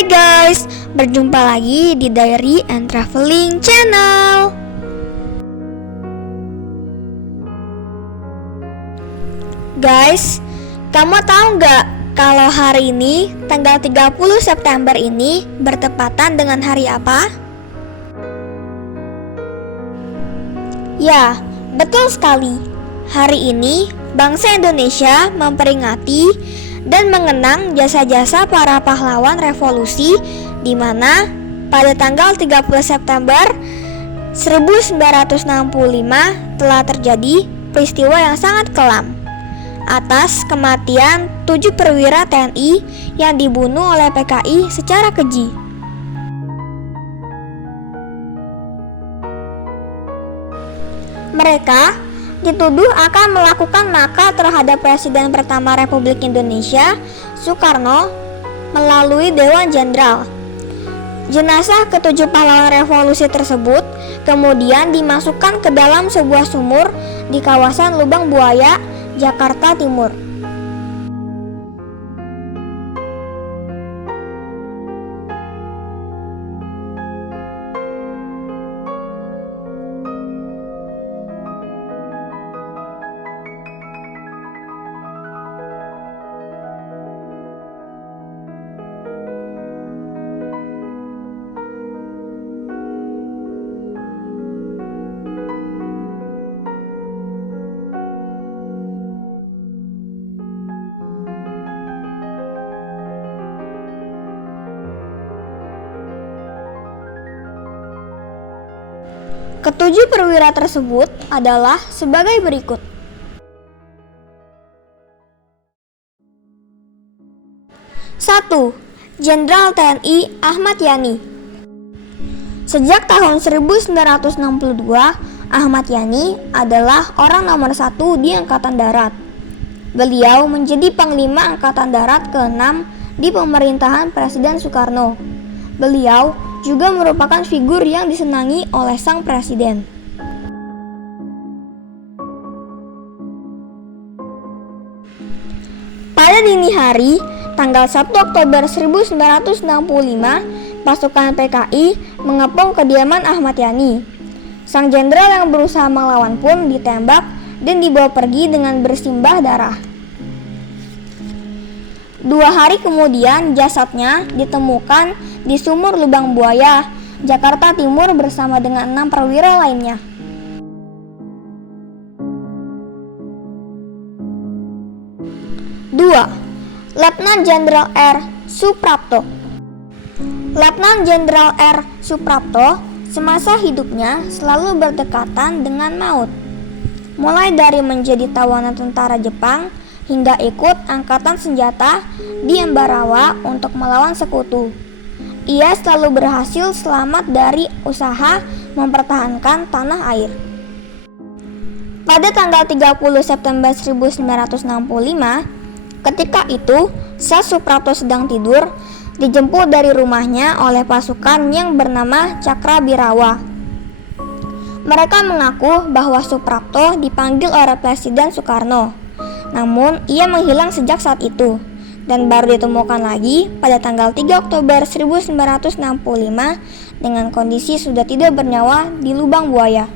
Hai guys, berjumpa lagi di Diary and Traveling Channel. Guys, kamu tahu nggak kalau hari ini tanggal 30 September ini bertepatan dengan hari apa? Ya, betul sekali. Hari ini bangsa Indonesia memperingati dan mengenang jasa-jasa para pahlawan revolusi, di mana pada tanggal 30 September 1965 telah terjadi peristiwa yang sangat kelam atas kematian 7 perwira TNI yang dibunuh oleh PKI secara keji. Mereka dituduh akan melakukan makar terhadap Presiden pertama Republik Indonesia, Soekarno, melalui Dewan Jenderal. Jenazah ketujuh pahlawan revolusi tersebut kemudian dimasukkan ke dalam sebuah sumur di kawasan Lubang Buaya, Jakarta Timur. Ketujuh perwira tersebut adalah sebagai berikut. 1. Jenderal TNI Ahmad Yani. Sejak tahun 1962, Ahmad Yani adalah orang nomor 1 di Angkatan Darat. Beliau menjadi Panglima Angkatan Darat ke-6 di pemerintahan Presiden Soekarno. Beliau juga merupakan figur yang disenangi oleh sang presiden. Pada dini hari, tanggal 1 Oktober 1965, pasukan PKI mengepung kediaman Ahmad Yani. Sang jenderal yang berusaha melawan pun ditembak dan dibawa pergi dengan bersimbah darah. 2 hari kemudian jasadnya ditemukan di sumur Lubang Buaya, Jakarta Timur bersama dengan 6 perwira lainnya. Dua, Letnan Jenderal R. Suprapto. Letnan Jenderal R. Suprapto semasa hidupnya selalu berdekatan dengan maut. Mulai dari menjadi tawanan tentara Jepang hingga ikut angkatan senjata di Ambarawa untuk melawan sekutu. Ia selalu berhasil selamat dari usaha mempertahankan tanah air. Pada tanggal 30 September 1965, ketika itu saat Suprapto sedang tidur, dijemput dari rumahnya oleh pasukan yang bernama Cakrabirawa. Mereka mengaku bahwa Suprapto dipanggil oleh Presiden Soekarno, namun ia menghilang sejak saat itu dan baru ditemukan lagi pada tanggal 3 Oktober 1965 dengan kondisi sudah tidak bernyawa di Lubang Buaya.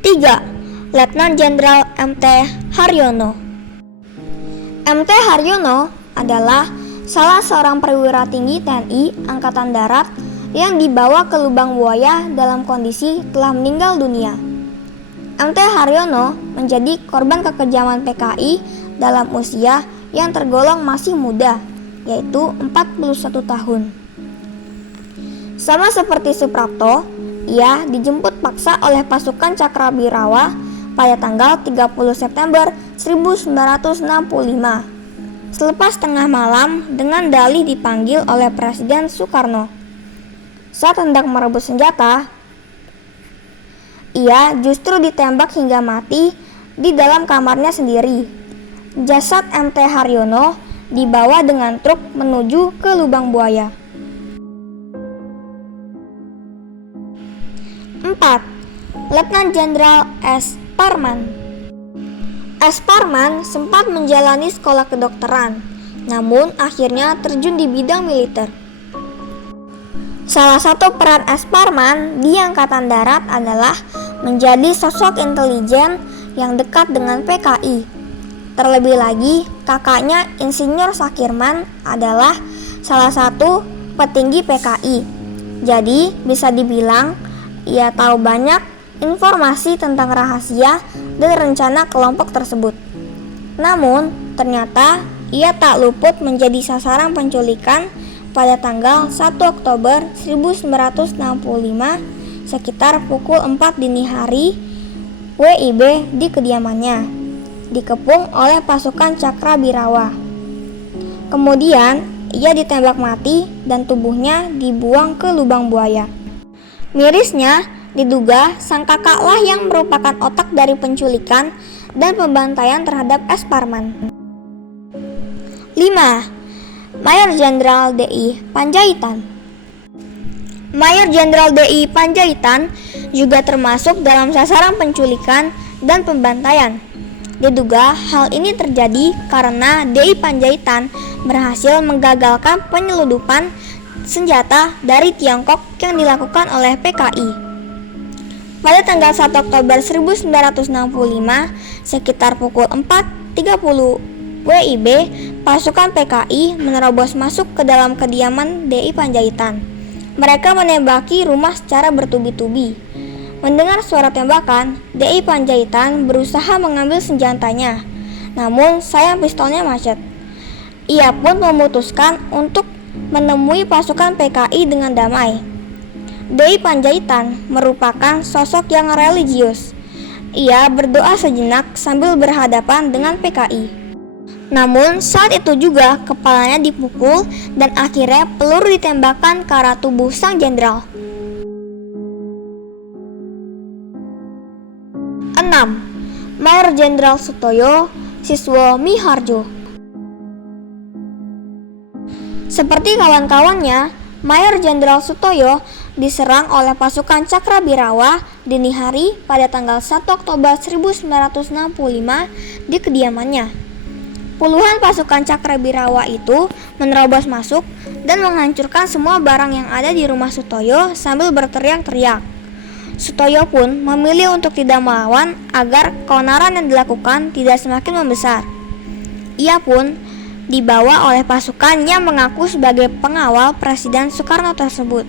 Tiga, Letnan Jenderal MT Haryono. MT Haryono adalah salah seorang perwira tinggi TNI Angkatan Darat yang dibawa ke Lubang Buaya dalam kondisi telah meninggal dunia. MT Haryono menjadi korban kekejaman PKI dalam usia yang tergolong masih muda, yaitu 41 tahun. Sama seperti Suprapto, ia dijemput paksa oleh pasukan Cakrabirawa pada tanggal 30 September 1965. Selepas tengah malam dengan dalih dipanggil oleh Presiden Soekarno. Saat hendak merebut senjata, ia justru ditembak hingga mati di dalam kamarnya sendiri. Jasad MT Haryono dibawa dengan truk menuju ke Lubang Buaya. 4. Letnan Jenderal S. Parman. S. Parman sempat menjalani sekolah kedokteran, namun akhirnya terjun di bidang militer. Salah satu peran S. Parman di Angkatan Darat adalah menjadi sosok intelijen yang dekat dengan PKI. Terlebih lagi, kakaknya Insinyur Sakirman adalah salah satu petinggi PKI. Jadi, bisa dibilang ia tahu banyak informasi tentang rahasia dan rencana kelompok tersebut. Namun, ternyata ia tak luput menjadi sasaran penculikan pada tanggal 1 Oktober 1965 sekitar pukul 4 dini hari. WIB di kediamannya dikepung oleh pasukan Cakrabirawa. Kemudian ia ditembak mati dan tubuhnya dibuang ke lubang buaya. Mirisnya, diduga sang kakaklah yang merupakan otak dari penculikan dan pembantaian terhadap S. Parman. 5. Mayor Jenderal D.I. Panjaitan. Mayor Jenderal D.I. Panjaitan juga termasuk dalam sasaran penculikan dan pembantaian. Diduga hal ini terjadi karena D.I. Panjaitan berhasil menggagalkan penyeludupan senjata dari Tiongkok yang dilakukan oleh PKI. Pada tanggal 1 Oktober 1965, sekitar pukul 4.30 WIB, pasukan PKI menerobos masuk ke dalam kediaman D.I. Panjaitan. Mereka menembaki rumah secara bertubi-tubi. Mendengar suara tembakan, D.I. Panjaitan berusaha mengambil senjatanya, namun sayang pistolnya macet. Ia pun memutuskan untuk menemui pasukan PKI dengan damai. D.I. Panjaitan merupakan sosok yang religius. Ia berdoa sejenak sambil berhadapan dengan PKI. Namun saat itu juga kepalanya dipukul dan akhirnya peluru ditembakkan ke arah tubuh sang jenderal. 6. Mayor Jenderal Sutoyo Siswo Miharjo. Seperti kawan-kawannya, Mayor Jenderal Sutoyo diserang oleh pasukan Cakrabirawa dini hari pada tanggal 1 Oktober 1965 di kediamannya. Puluhan pasukan Cakrabirawa itu menerobos masuk dan menghancurkan semua barang yang ada di rumah Sutoyo sambil berteriak-teriak. Sutoyo pun memilih untuk tidak melawan agar keonaran yang dilakukan tidak semakin membesar. Ia pun dibawa oleh pasukan yang mengaku sebagai pengawal Presiden Soekarno tersebut.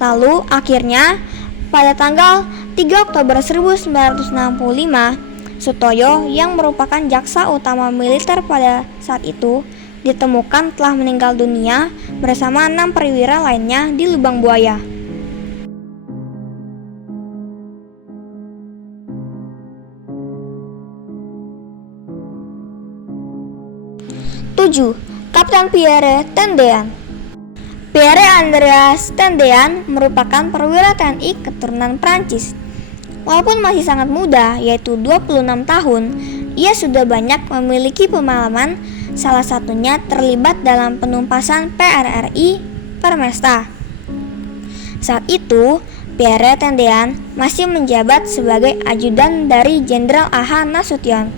Lalu akhirnya pada tanggal 3 Oktober 1965, Sutoyo yang merupakan jaksa utama militer pada saat itu ditemukan telah meninggal dunia bersama 6 perwira lainnya di lubang buaya. Tujuh. Kapten Pierre Tendean. Pierre Andreas Tendean merupakan perwira TNI keturunan Prancis. Walaupun masih sangat muda, yaitu 26 tahun, ia sudah banyak memiliki pengalaman, salah satunya terlibat dalam penumpasan PRRI Permesta. Saat itu, Pierre Tendean masih menjabat sebagai ajudan dari Jenderal A.H. Nasution.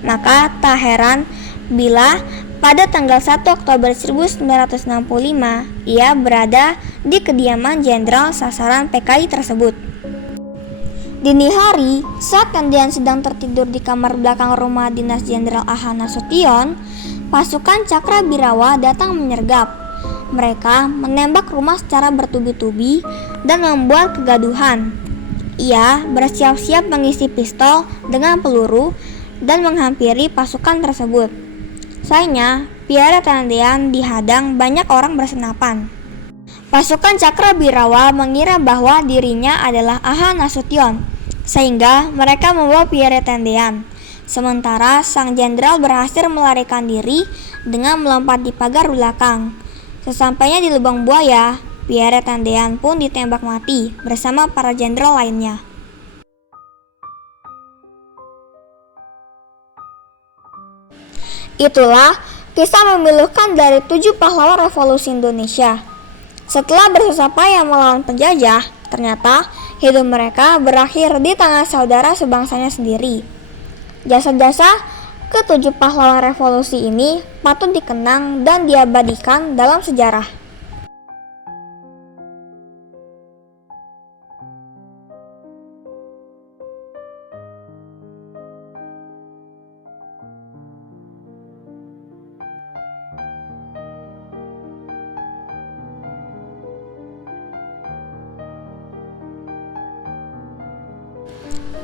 Maka tak heran bila pada tanggal 1 Oktober 1965, ia berada di kediaman jenderal sasaran PKI tersebut. Dini hari, saat Tendean sedang tertidur di kamar belakang rumah dinas Jenderal A.H. Nasution, pasukan Cakrabirawa datang menyergap. Mereka menembak rumah secara bertubi-tubi dan membuat kegaduhan. Ia bersiap-siap mengisi pistol dengan peluru dan menghampiri pasukan tersebut. Sayangnya, Pierre Tendean dihadang banyak orang bersenapan. Pasukan Cakrabirawa mengira bahwa dirinya adalah A.H. Nasution, sehingga mereka membawa Pierre Tendean. Sementara sang jenderal berhasil melarikan diri dengan melompat di pagar belakang. Sesampainya di lubang buaya, Pierre Tendean pun ditembak mati bersama para jenderal lainnya. Itulah kisah memilukan dari 7 pahlawan revolusi Indonesia. Setelah bersusah payah melawan penjajah, ternyata hidup mereka berakhir di tangan saudara sebangsanya sendiri. Jasa-jasa ketujuh pahlawan revolusi ini patut dikenang dan diabadikan dalam sejarah.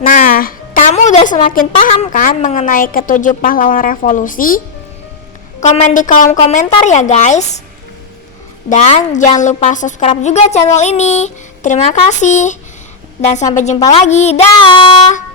Nah, kamu udah semakin paham kan mengenai ketujuh pahlawan revolusi? Komen di kolom komentar ya guys. Dan jangan lupa subscribe juga channel ini. Terima kasih. Dan sampai jumpa lagi. Dah.